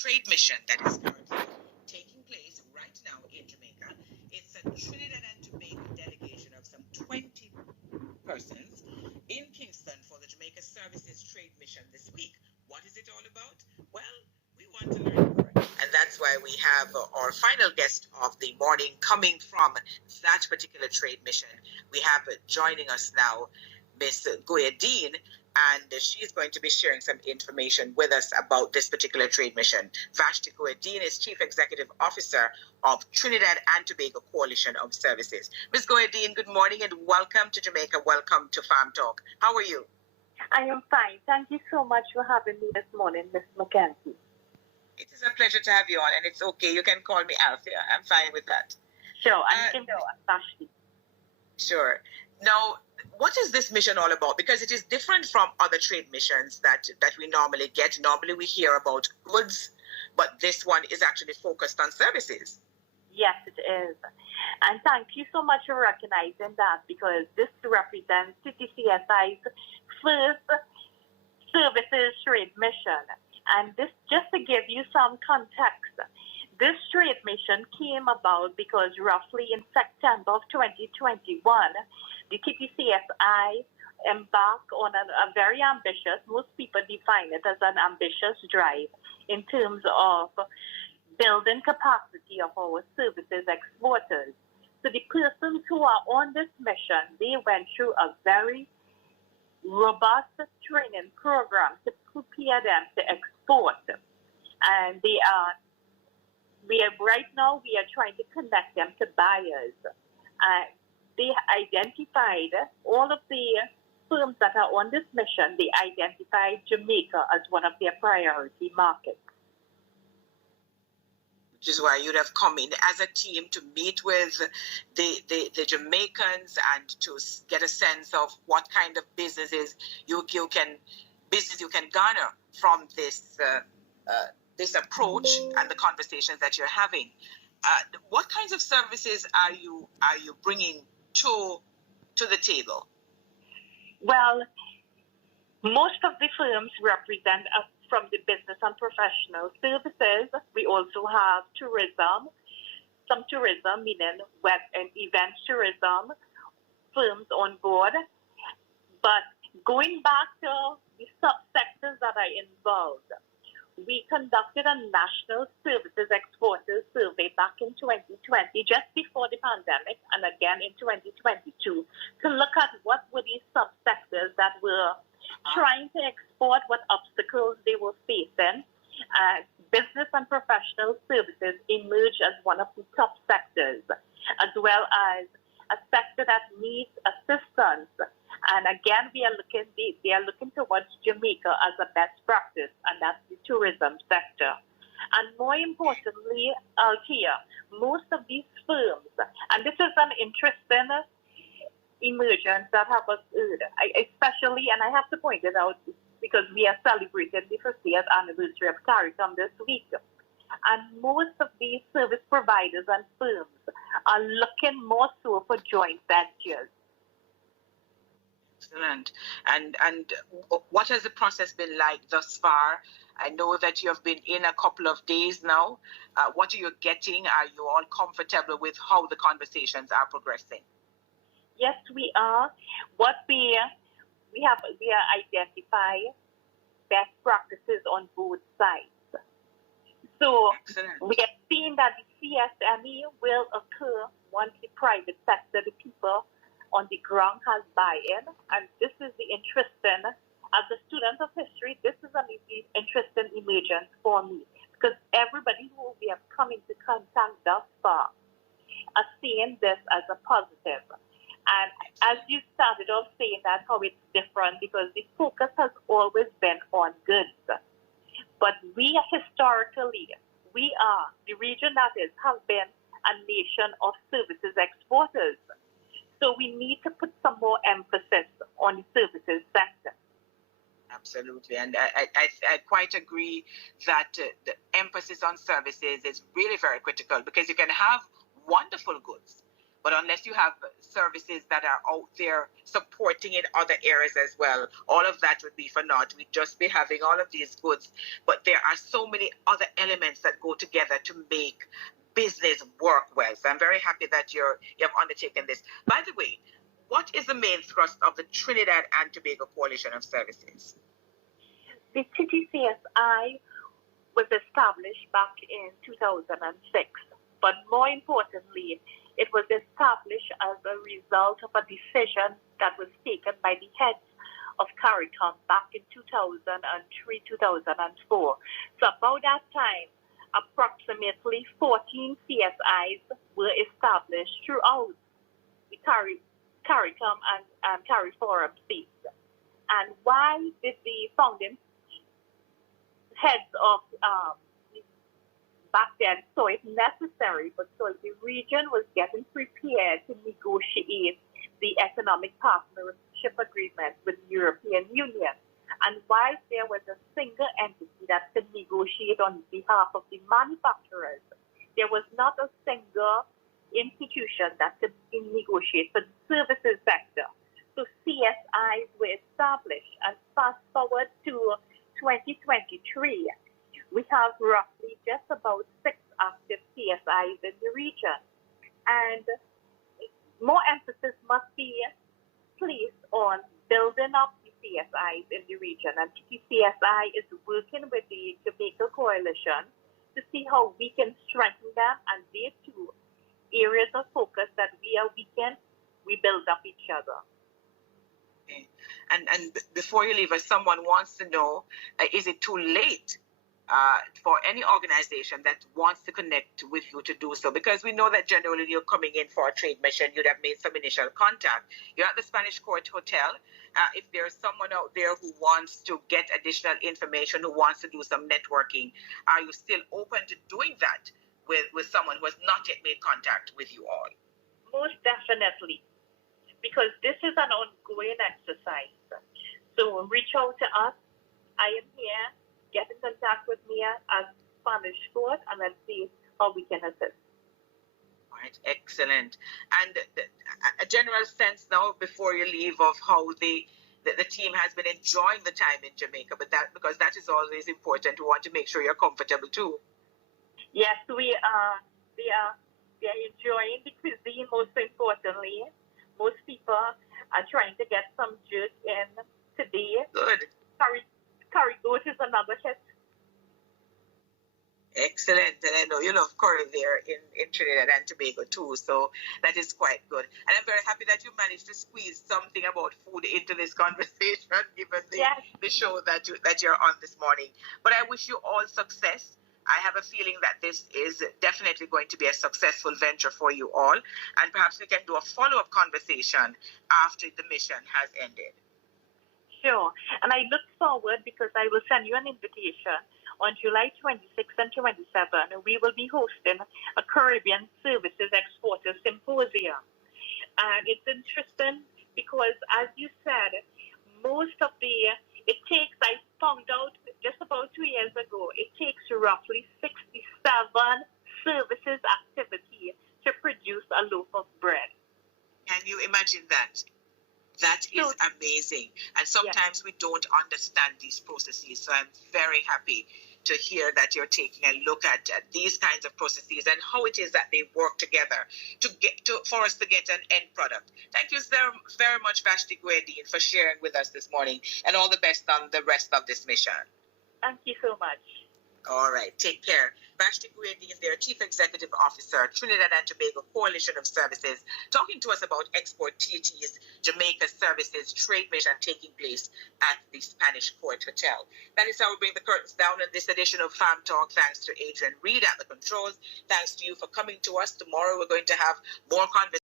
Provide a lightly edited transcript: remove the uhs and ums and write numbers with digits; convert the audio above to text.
trade mission that is currently taking place right now in Jamaica. It's a Trinidad and Tobago delegation of some 20 persons in Kingston for the Jamaica Services Trade Mission this week. What is it all about? Well, we want to learn more. And that's why we have our final guest of the morning coming from that particular trade mission. We have joining us now Miss Guyadeen, and she's going to be sharing some information with us about this particular trade mission. Vashti Guyadeen is Chief Executive Officer of Trinidad and Tobago Coalition of Services. Ms. Guyadeen, good morning and welcome to Jamaica. Welcome to Farm Talk. How are you? I am fine. Thank you so much for having me this morning, Ms. McKenzie. It is a pleasure to have you on, and it's okay. You can call me Althea. I'm fine with that. Sure, and Vashti. Sure. Now, what is this mission all about? Because it is different from other trade missions that we normally get. Normally we hear about goods, but this one is actually focused on services. Yes, it is. And thank you so much for recognizing that, because this represents TTCSI's first services trade mission. And this, just to give you some context, this trade mission came about because roughly in September of 2021, the TTCSI embarked on a very ambitious, most people define it as an ambitious drive in terms of building capacity of our services exporters. So the persons who are on this mission, they went through a very robust training program to prepare them to export. And right now we are trying to connect them to buyers. They identified all of the firms that are on this mission. They identified Jamaica as one of their priority markets. Which is why you'd have come in as a team to meet with the Jamaicans and to get a sense of what kind of businesses you can garner from this this approach and the conversations that you're having. What kinds of services are you bringing to the table? Well, most of the firms represent us from the business and professional services. We also have tourism, some tourism, meaning web and event tourism firms on board. But going back to the subsectors that are involved, we conducted a national services exporters survey back in 2020, just before the pandemic, and again in 2022, to look at what were these subsectors that were trying to export, what obstacles they were facing. Business and professional services emerged as one of the top sectors, as well as a sector that needs assistance. And again, they are looking towards Jamaica as a best practice, and that's the tourism sector. And more importantly, Althea, most of these firms, and this is an interesting emergence that have occurred, especially, and I have to point it out because we are celebrating the 50th anniversary of CARICOM this week. And most of these service providers and firms are looking more so for joint ventures. Excellent. And what has the process been like thus far? I know that you have been in a couple of days now. What are you getting? Are you all comfortable with how the conversations are progressing? Yes, we are. What we are identifying best practices on both sides. So excellent. We have seen that the CSME will occur once the private sector, the people on the ground, has buy-in. And this is the interesting, as a student of history, this is an interesting emergence for me, because everybody who we have come into contact thus far are seeing this as a positive. And as you started off saying that, how it's different, because the focus has always been on goods. But we historically, we are, the region that is, have been a nation of services exporters. So we need to put some more emphasis on the services sector. Absolutely. And I quite agree that the emphasis on services is really very critical, because you can have wonderful goods, But unless you have services that are out there supporting in other areas as well, all of that would be for naught. We'd just be having all of these goods. But there are so many other elements that go together to make business work well. So I'm very happy that you have undertaken this. By the way, what is the main thrust of the Trinidad and Tobago Coalition of Services? The TTCSI was established back in 2006, but more importantly, it was established as a result of a decision that was taken by the heads of CARICOM back in 2003-2004. So about that time, approximately 14 CSIs were established throughout the CARICOM and CARIFORUM states. And why did the founding heads of back then saw it necessary, because the region was getting prepared to negotiate the economic partnership agreement with the European Union. And while there was a single entity that could negotiate on behalf of the manufacturers, there was not a single institution that could negotiate for the services sector. So CSIs were established, and fast forward to 2023, we have roughly just about 6 active CSIs in the region. And more emphasis must be placed on building up the CSIs in the region. And TTCSI is working with the Jamaica Coalition to see how we can strengthen them, and they too areas of focus that we are weakened, we build up each other. Okay. And before you leave, if someone wants to know, is it too late for any organization that wants to connect with you to do so? Because we know that generally you're coming in for a trade mission, you'd have made some initial contact. You're at the Spanish Court Hotel. If there's someone out there who wants to get additional information, who wants to do some networking, are you still open to doing that with someone who has not yet made contact with you all? Most definitely, because this is an ongoing exercise. So reach out to us. I am here. Get in contact with me as Spanish Court, and let's see how we can assist. All right, excellent. And a general sense now before you leave of how the team has been enjoying the time in Jamaica, but because that is always important. We want to make sure you're comfortable too. Yes, we are enjoying the cuisine. Most importantly, most people are trying to get some jerk in today. Good. Curry goat is another hit. Excellent. And I know you love curry there in Trinidad and Tobago too, so that is quite good. And I'm very happy that you managed to squeeze something about food into this conversation, given the show that you're on this morning. But I wish you all success. I have a feeling that this is definitely going to be a successful venture for you all. And perhaps we can do a follow-up conversation after the mission has ended. Sure. And I look forward, because I will send you an invitation on July 26th and 27th. We will be hosting a Caribbean Services Exporters Symposium. And it's interesting because, as you said, I found out just about 2 years ago, it takes roughly 67 services activity to produce a loaf of bread. Can you imagine that? That is amazing. And sometimes we don't understand these processes. So I'm very happy to hear that you're taking a look at these kinds of processes and how it is that they work together for us to get an end product. Thank you very, very much, Vashti Guyadeen, for sharing with us this morning, and all the best on the rest of this mission. Thank you so much. All right, take care. Vashti Guyadeen, their Chief Executive Officer, Trinidad and Tobago Coalition of Services, talking to us about Export TT's Jamaica Services Trade Mission taking place at the Spanish Court Hotel. That is how we bring the curtains down on this edition of Farm Talk. Thanks to Adrian Reed at the controls. Thanks to you for coming to us. Tomorrow we're going to have more conversations.